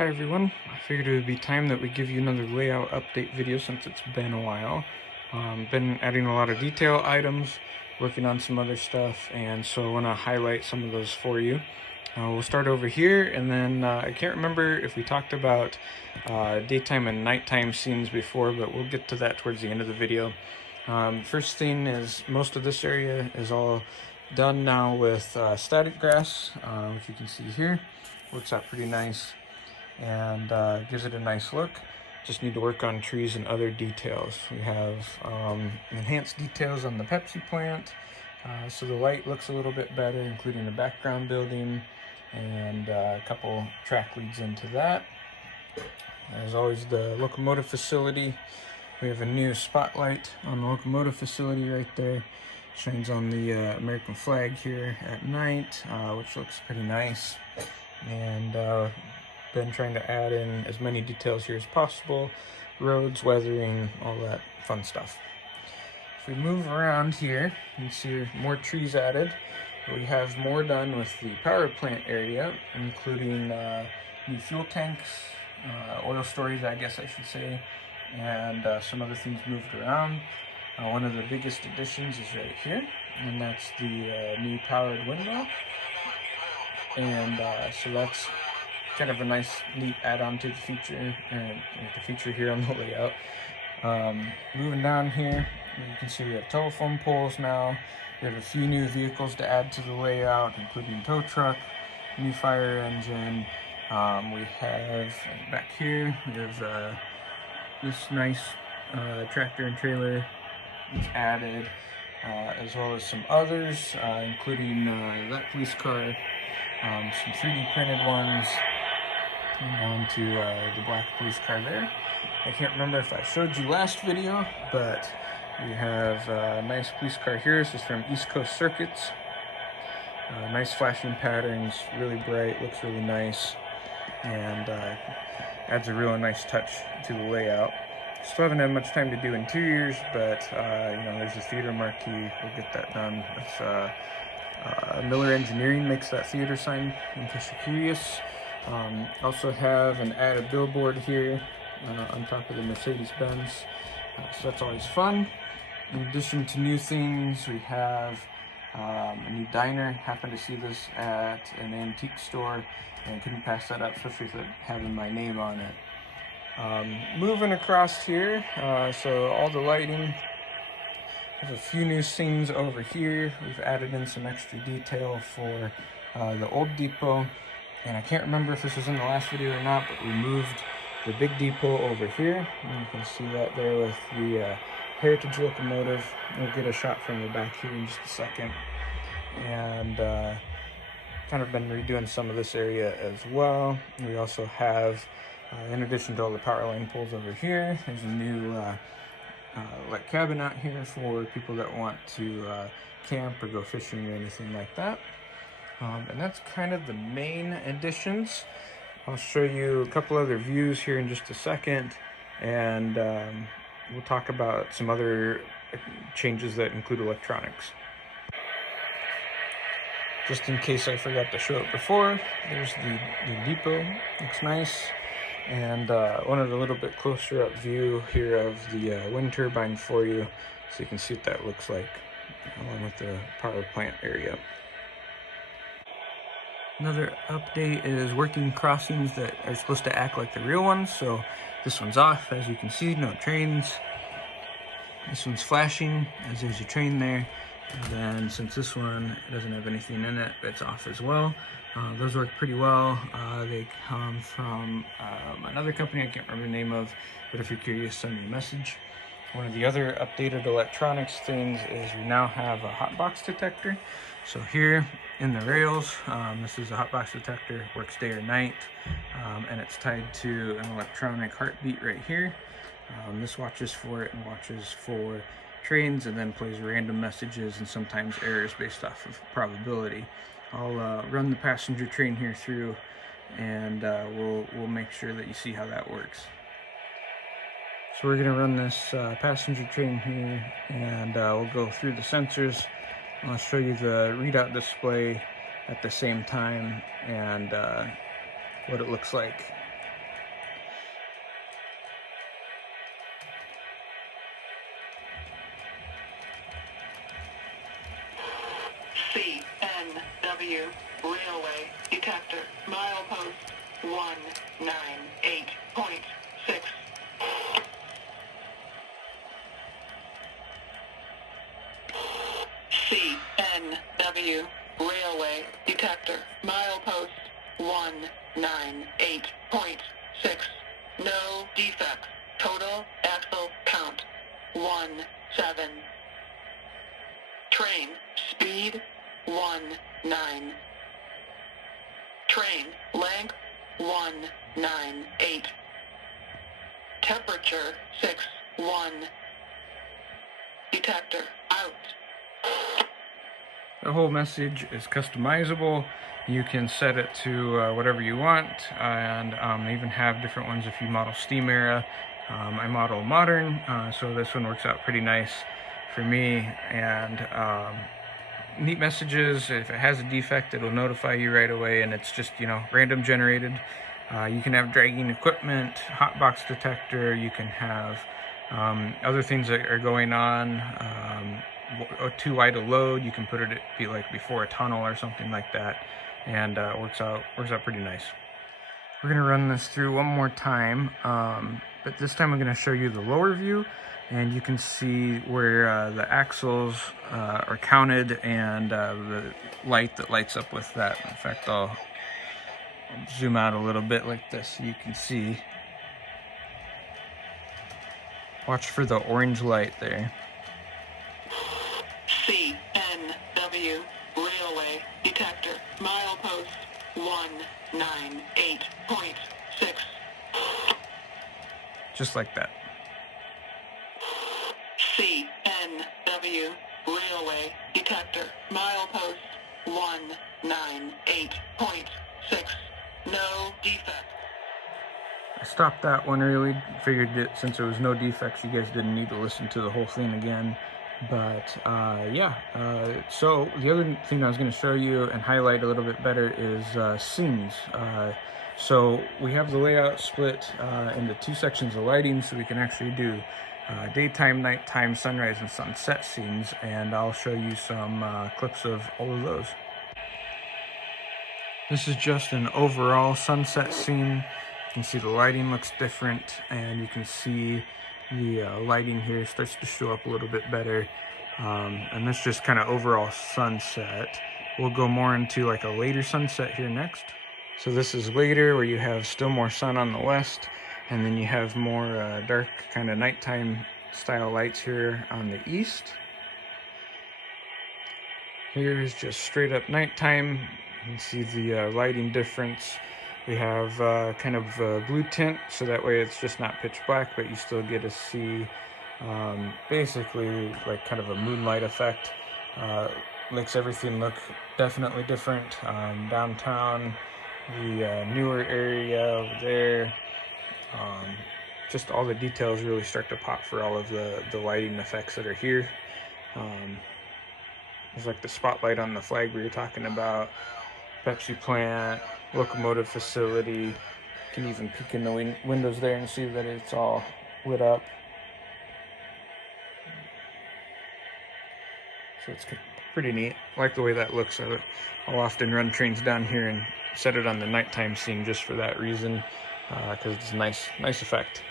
Hi everyone, I figured it would be time that we give you another layout update video since it's been a while. Been adding a lot of detail items, working on some other stuff, and so I want to highlight some of those for you. We'll start over here, and then I can't remember if we talked about daytime and nighttime scenes before, but we'll get to that towards the end of the video. First thing is most of this area is all done now with static grass, which you can see here. Works out pretty nice and gives it a nice look. Just need to work on trees and other details. We have enhanced details on the Pepsi plant, so the light looks a little bit better, including the background building and a couple track leads into that. As always, the locomotive facility. We have a new spotlight on the locomotive facility right there. Shines on the American flag here at night, which looks pretty nice. And been trying to add in as many details here as possible. Roads, weathering, all that fun stuff. If we move around here, you can see more trees added. We have more done with the power plant area, including new fuel tanks, oil storage, I guess I should say, and some other things moved around. One of the biggest additions is right here, and that's the new powered windmill. And so that's kind of a nice, neat add-on to the feature, here on the layout. Moving down here, you can see we have telephone poles now. We have a few new vehicles to add to the layout, including tow truck, new fire engine. We have back here, we have this nice tractor and trailer that's added, as well as some others, including that police car, some 3D printed ones, and down to the black police car there. I can't remember if I showed you last video, but we have a nice police car here. This is from East Coast Circuits. Nice flashing patterns, really bright, looks really nice, and adds a really nice touch to the layout. Still haven't had much time to do interiors, but there's a theater marquee. We'll get that done. It's Miller Engineering makes that theater sign, in case you're curious. Also have an added billboard here on top of the Mercedes-Benz, so that's always fun. In addition to new things, we have a new diner. Happened to see this at an antique store and couldn't pass that up, especially with it having my name on it. Moving across here, so all the lighting. There's a few new scenes over here. We've added in some extra detail for the old depot, and I can't remember if this was in the last video or not, but we moved the big depot over here, and you can see that there with the heritage locomotive. We'll get a shot from the back here in just a second. And kind of been redoing some of this area as well. We also have, in addition to all the power line poles over here, there's a new like cabin out here for people that want to camp or go fishing or anything like that. And that's kind of the main additions. I'll show you a couple other views here in just a second, and we'll talk about some other changes that include electronics. Just in case I forgot to show it before, there's the depot. Looks nice. And wanted a little bit closer up view here of the wind turbine for you, so you can see what that looks like, along with the power plant area. Another update is working crossings that are supposed to act like the real ones. So this one's off, as you can see, no trains. This one's flashing, as there's a train there. And then since this one doesn't have anything in it, it's off as well. Those work pretty well. They come from another company I can't remember the name of, but if you're curious, send me a message. One of the other updated electronics things is we now have a hotbox detector. So here in the rails, this is a hotbox detector, works day or night, and it's tied to an electronic heartbeat right here. This watches for it and watches for trains, and then plays random messages and sometimes errors based off of probability. I'll run the passenger train here through, and we'll make sure that you see how that works. So we're gonna run this passenger train here, and we'll go through the sensors. I'll show you the readout display at the same time, and what it looks like W, railway, detector, milepost, 198.6. CNW, railway, detector, milepost, 198.6. No defects. Total axle count, 17. Train speed, 19. Train length, 198. Temperature, 61. Detector out. The whole message is customizable. You can set it to whatever you want, and even have different ones if you model steam era. I model modern, so this one works out pretty nice for me. And neat messages. If it has a defect, it'll notify you right away, and it's just, random generated. You can have dragging equipment, hotbox detector. You can have other things that are going on. Too wide a load, you can put it be like before a tunnel or something like that, and works out pretty nice. We're gonna run this through one more time, but this time I'm gonna show you the lower view, and you can see where the axles are counted, and the light that lights up with that. In fact, I'll zoom out a little bit like this so you can see. Watch for the orange light there. CNW, railway, detector, milepost, 198.6. Just like that. CNW, railway, detector, milepost, 198.6. No defect. I stopped that one early, figured that since there was no defects, you guys didn't need to listen to the whole thing again. But so the other thing I was going to show you and highlight a little bit better is scenes. So we have the layout split into two sections of lighting, so we can actually do daytime, nighttime, sunrise, and sunset scenes, and I'll show you some clips of all of those. This is just an overall sunset scene. You can see the lighting looks different, and you can see the lighting here starts to show up a little bit better. And this just kind of overall sunset. We'll go more into like a later sunset here next. So this is later, where you have still more sun on the west, and then you have more dark kind of nighttime style lights here on the east. Here's just straight up nighttime. You can see the lighting difference. We have kind of blue tint, so that way it's just not pitch black, but you still get to see basically like kind of a moonlight effect. Makes everything look definitely different. Downtown, the newer area over there, just all the details really start to pop for all of the lighting effects that are here. There's like the spotlight on the flag we were talking about, Pepsi plant, locomotive facility. You can even peek in the windows there and see that it's all lit up. So it's pretty neat. I like the way that looks. I'll often run trains down here and set it on the nighttime scene just for that reason, because it's a nice effect.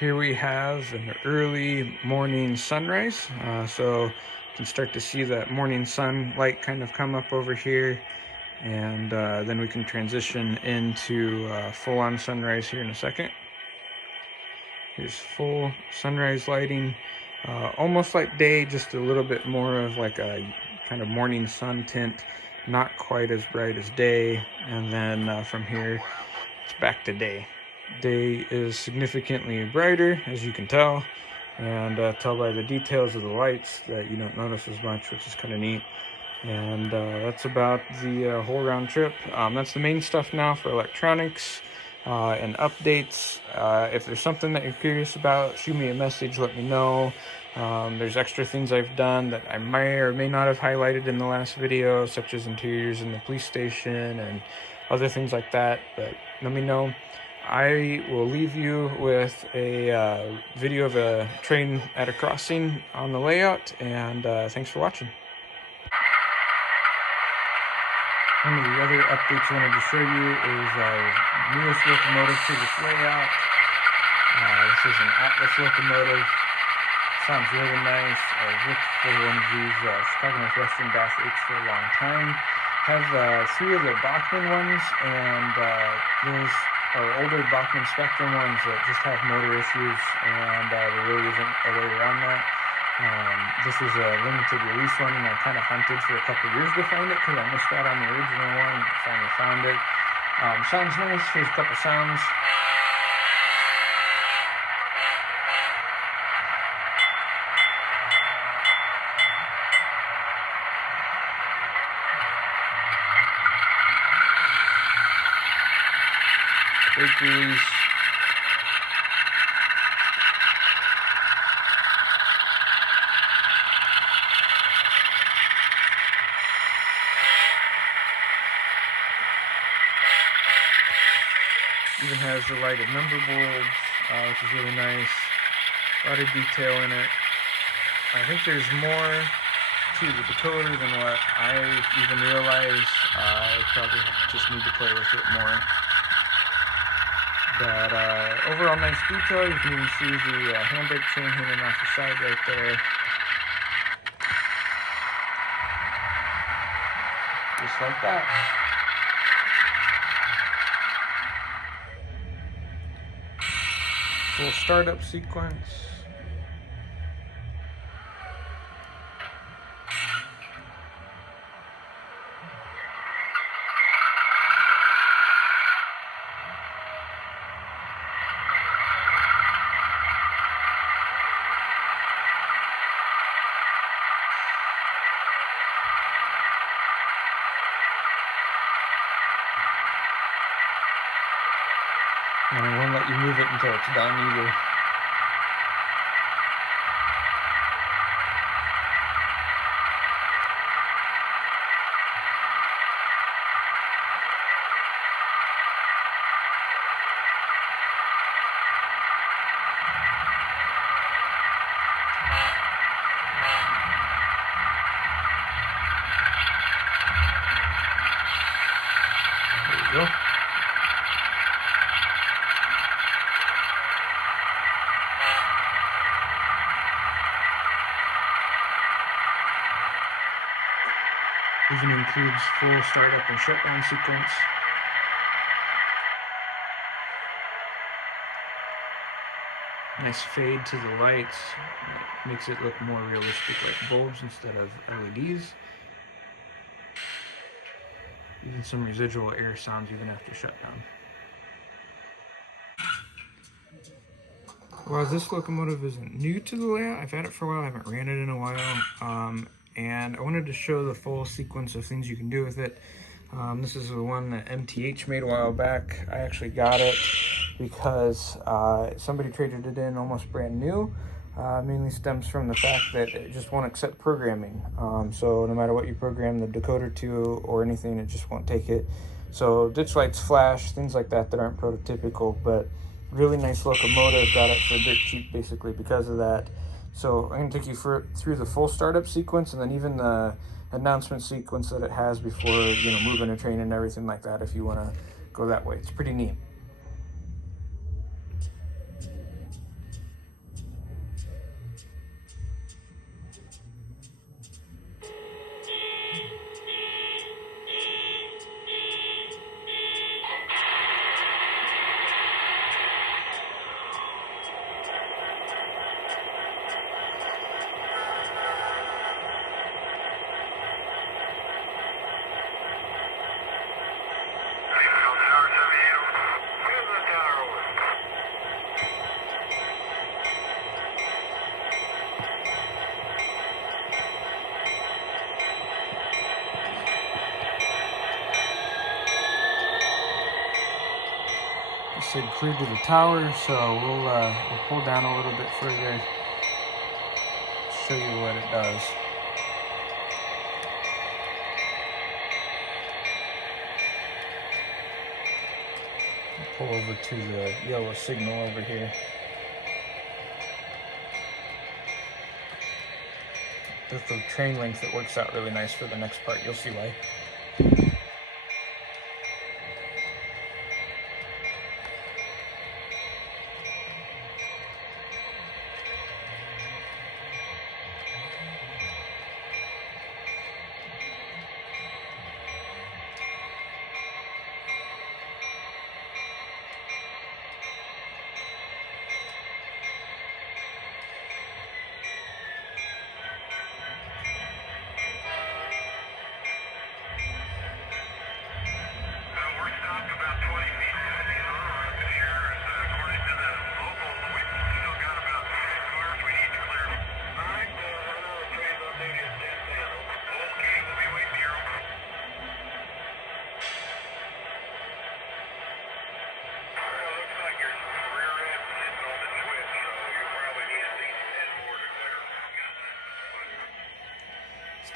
Here we have an early morning sunrise, so you can start to see that morning sunlight kind of come up over here, and then we can transition into full-on sunrise here in a second. Here's full sunrise lighting, almost like day, just a little bit more of like a kind of morning sun tint, not quite as bright as day, and then from here it's back to day. Day is significantly brighter, as you can tell, and tell by the details of the lights that you don't notice as much, which is kind of neat. And that's about the whole round trip. That's the main stuff now for electronics and updates. If there's something that you're curious about, shoot me a message, let me know. There's extra things I've done that I may or may not have highlighted in the last video, such as interiors in the police station and other things like that, but let me know. I will leave you with a video of a train at a crossing on the layout, and thanks for watching. One of the other updates I wanted to show you is our newest locomotive to this layout. This is an Atlas locomotive. Sounds really nice. I've looked for one of these Chicago Northwestern Bass 8s for a long time. Has 3 of the Bachmann ones, and those are older Bachmann Spectrum ones that just have motor issues, and there really isn't a way around that. This is a limited release one, and I kind of hunted for a couple years to find it because I missed out on the original one. Finally found it. Sounds nice. Here's a couple sounds. Brake release. Even has the lighted number boards, which is really nice. A lot of detail in it. I think there's more to the decoder than what I even realized. I probably just need to play with it more. But overall nice detail. You can even see the handbrake chain hanging off the side right there. Just like that. Full startup sequence. And I won't let you move it until it's done either. There you go. Even includes full startup and shutdown sequence. Nice fade to the lights. It makes it look more realistic, like bulbs instead of LEDs. Even some residual air sounds even after shutdown. While this locomotive isn't new to the layout, I've had it for a while, I haven't ran it in a while, and I wanted to show the full sequence of things you can do with it. This is the one that MTH made a while back. I actually got it because somebody traded it in almost brand new. Mainly stems from the fact that it just won't accept programming. So no matter what you program the decoder to or anything, it just won't take it. So ditch lights flash, things like that that aren't prototypical, but really nice locomotive. Got it for dirt cheap basically because of that. So I'm going to take you through the full startup sequence and then even the announcement sequence that it has before, moving a train and everything like that if you want to go that way. It's pretty neat. I said clear to the tower, so we'll pull down a little bit further, show you what it does. Pull over to the yellow signal over here. With the train length, it works out really nice for the next part. You'll see why.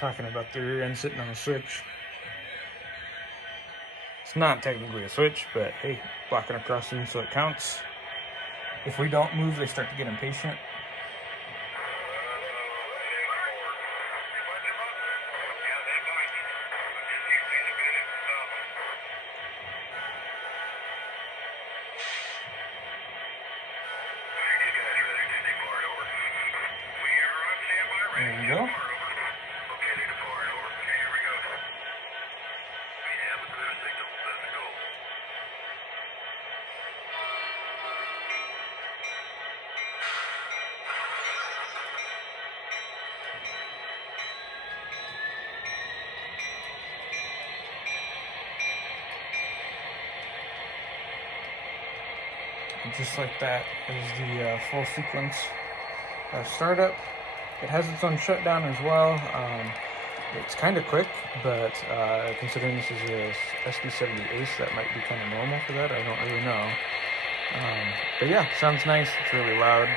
talking about the rear end sitting on a switch. It's not technically a switch, but hey, blocking a crossing, so it counts. If we don't move, they start to get impatient. There we go. And just like that is the full sequence startup. It has its own shutdown as well. It's kind of quick, but considering this is a SD70 Ace, that might be kind of normal for that. I don't really know. But yeah, sounds nice. It's really loud,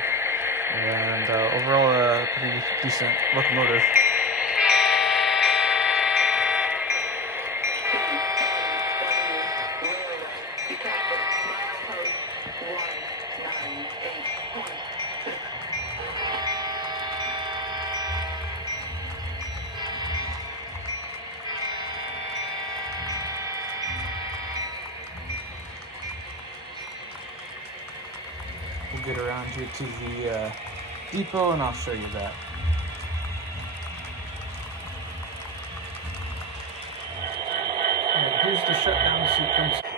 and overall a pretty decent locomotive. We'll get around here to the depot and I'll show you that. Alright, here's the shutdown sequence.